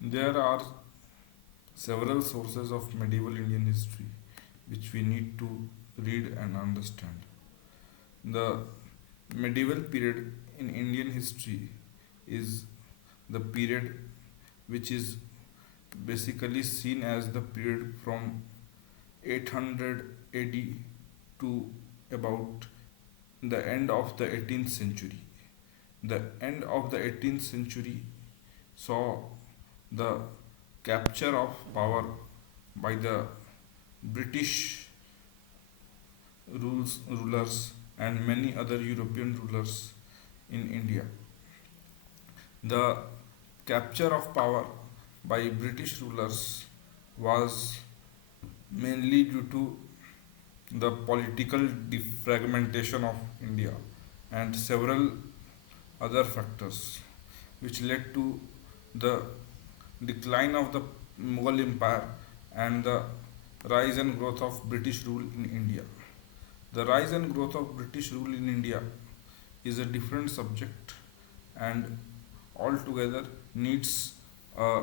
There are several sources of medieval Indian history which we need to read and understand. The medieval period in Indian history is the period which is basically seen as the period from 800 AD to about the end of the 18th century. The end of the 18th century saw the capture of power by the British rulers and many other European rulers in India. The capture of power by British rulers was mainly due to the political defragmentation of India and several other factors which led to the decline of the Mughal Empire and the rise and growth of British rule in India. The rise and growth of British rule in India is a different subject and altogether needs a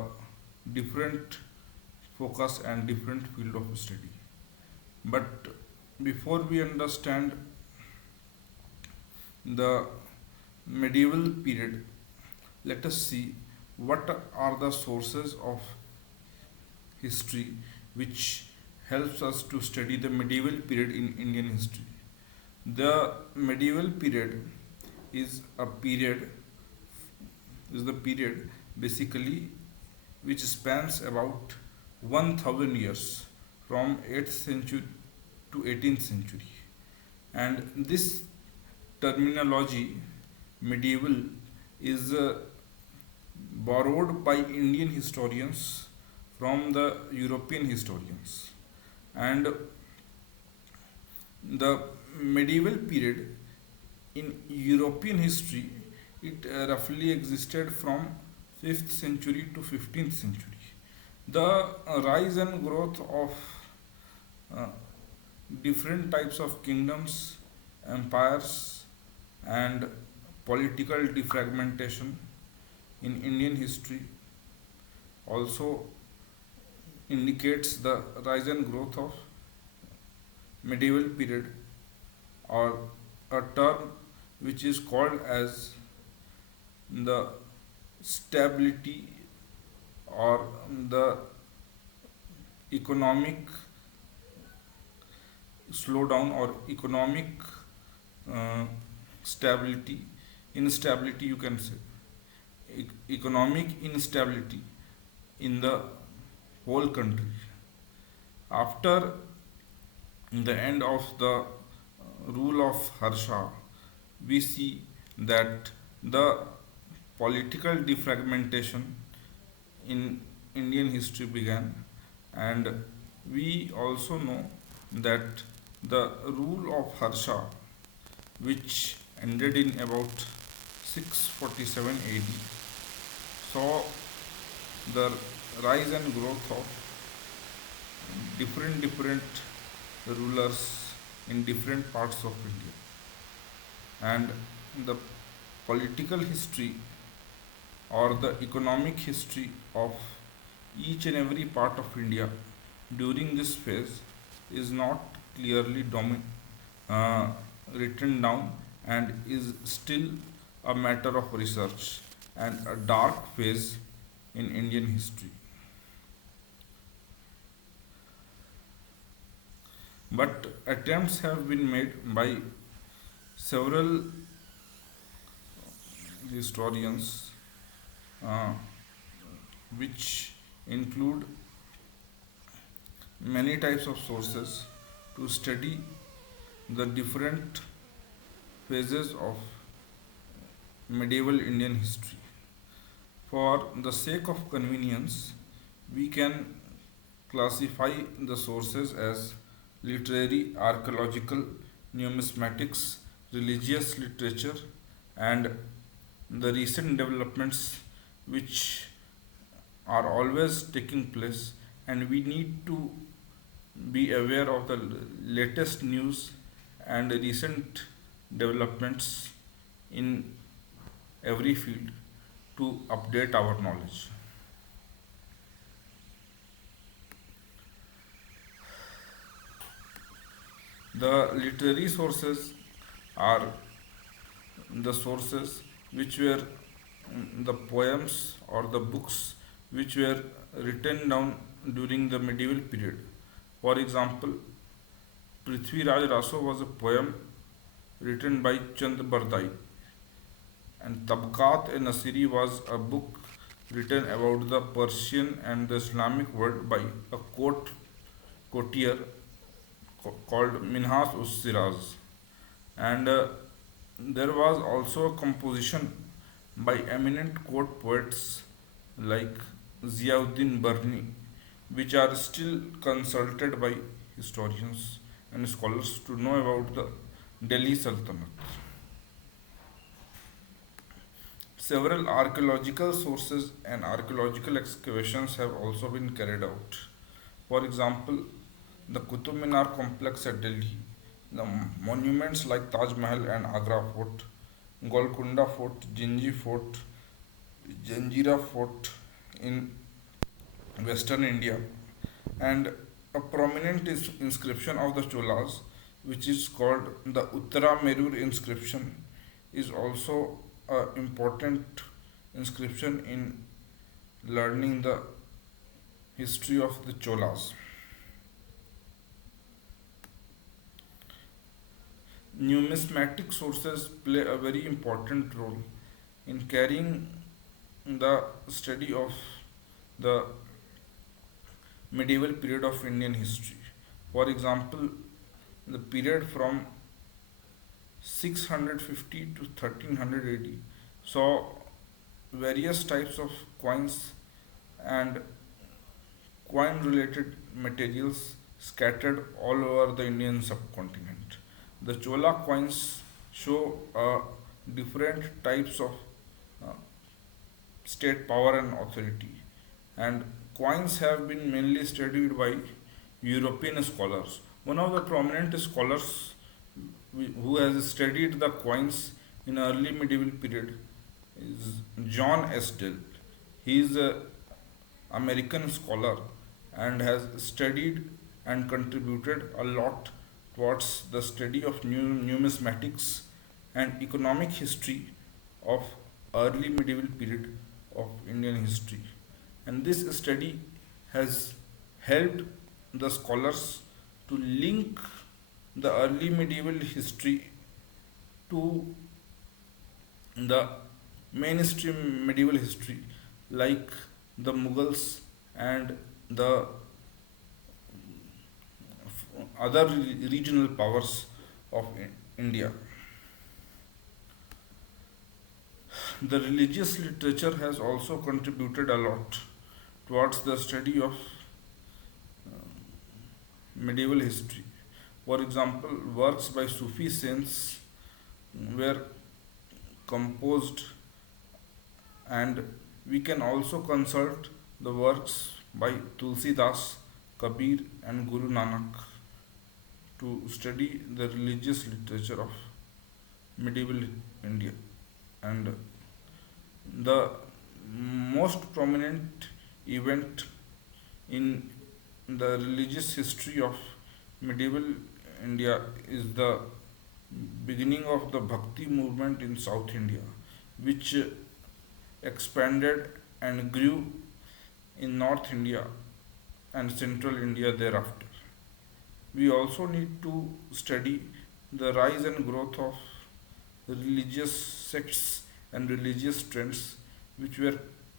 different focus and different field of study. But before we understand the medieval period, let us see what are the sources of history which helps us to study the medieval period in Indian history. The medieval period is a period is the period basically which spans about 1000 years from 8th century to 18th century. And this terminology medieval is borrowed by Indian historians from the European historians. And the medieval period in European history, it roughly existed from 5th century to 15th century. The rise and growth of uh, different types of kingdoms, empires, and political defragmentation in Indian history also indicates the rise and growth of medieval period, or a term which is called as the stability or the economic slowdown or economic uh, stability, instability you can say, economic instability in the whole country. After the end of the rule of Harsha, we see that the political defragmentation in Indian history began, and we also know that the rule of Harsha, which ended in about 647 AD, saw the rise and growth of different rulers in different parts of India. And the political history or the economic history of each and every part of India during this phase is not clearly uh, written down and is still a matter of research and a dark phase in Indian history. But attempts have been made by several historians, uh, which include many types of sources to study the different phases of medieval Indian history. For the sake of convenience, we can classify the sources as literary, archaeological, numismatics, religious literature, and the recent developments which are always taking place, and we need to be aware of the latest news and recent developments in every field to update our knowledge. The literary sources are the sources which were the poems or the books which were written down during the medieval period. For example, Prithviraj Raso was a poem written by Chand Bardai, and Tabqat e Nasiri was a book written about the Persian and the Islamic world by a courtier called Minhas us Siraz. And there was also a composition by eminent court poets like Ziauddin Barni, which are still consulted by historians and scholars to know about the Delhi Sultanate. Several archaeological sources and archaeological excavations have also been carried out. For example, the Qutub Minar complex at Delhi, the monuments like Taj Mahal and Agra Fort, Golconda Fort, Jinji Fort, Janjira Fort in western India, and a prominent inscription of the Cholas, which is called the Uttara Merur inscription, is also an important inscription in learning the history of the Cholas. Numismatic sources play a very important role in carrying the study of the medieval period of Indian history. For example, the period from 650 to 1300 AD saw various types of coins and coin related materials scattered all over the Indian subcontinent. The Chola coins show different types of uh, state power and authority, and coins have been mainly studied by European scholars. One of the prominent scholars who has studied the coins in early medieval period is John S. Dell. He is a American scholar and has studied and contributed a lot towards the study of numismatics and economic history of early medieval period of Indian history. And this study has helped the scholars to link the early medieval history to the mainstream medieval history like the Mughals and the other regional powers of India. The religious literature has also contributed a lot towards the study of medieval history. For example, works by Sufi saints were composed, and we can also consult the works by Tulsidas, Kabir, and Guru Nanak to study the religious literature of medieval India. And the most prominent event in the religious history of medieval India is the beginning of the Bhakti movement in South India, which expanded and grew in North India and Central India thereafter. We also need to study the rise and growth of religious sects and religious trends which were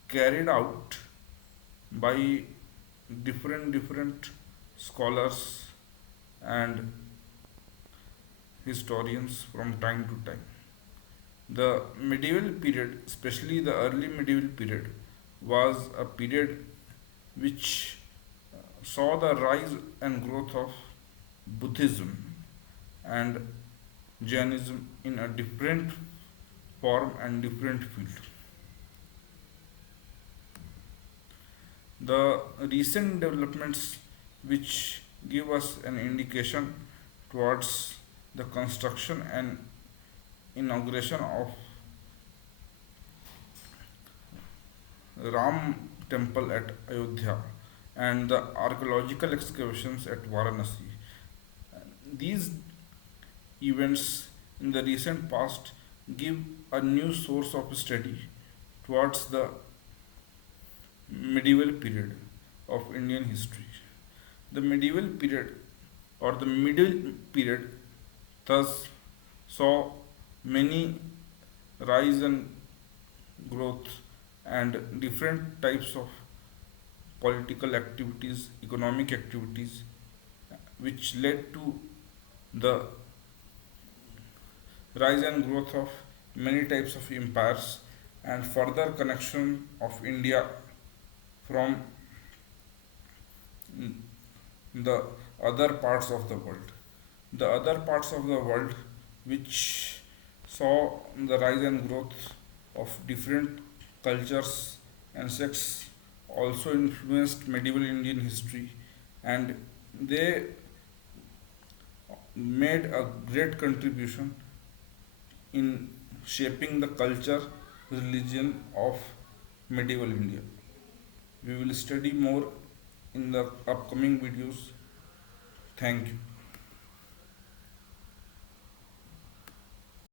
carried out by different scholars and historians from time to time. The medieval period, especially the early medieval period, was a period which saw the rise and growth of Buddhism and Jainism in a different form and different field. The recent developments which give us an indication towards the construction and inauguration of Ram temple at Ayodhya and the archaeological excavations at Varanasi. These events in the recent past give a new source of study towards the medieval period of Indian history. The medieval period or the middle period thus saw many rise and growth and different types of political activities, economic activities, which led to the rise and growth of many types of empires and further connection of India from the other parts of the world. The other parts of the world which saw the rise and growth of different cultures and sects also influenced medieval Indian history, and they made a great contribution in shaping the culture, religion of medieval India. We will study more in the upcoming videos. Thank you.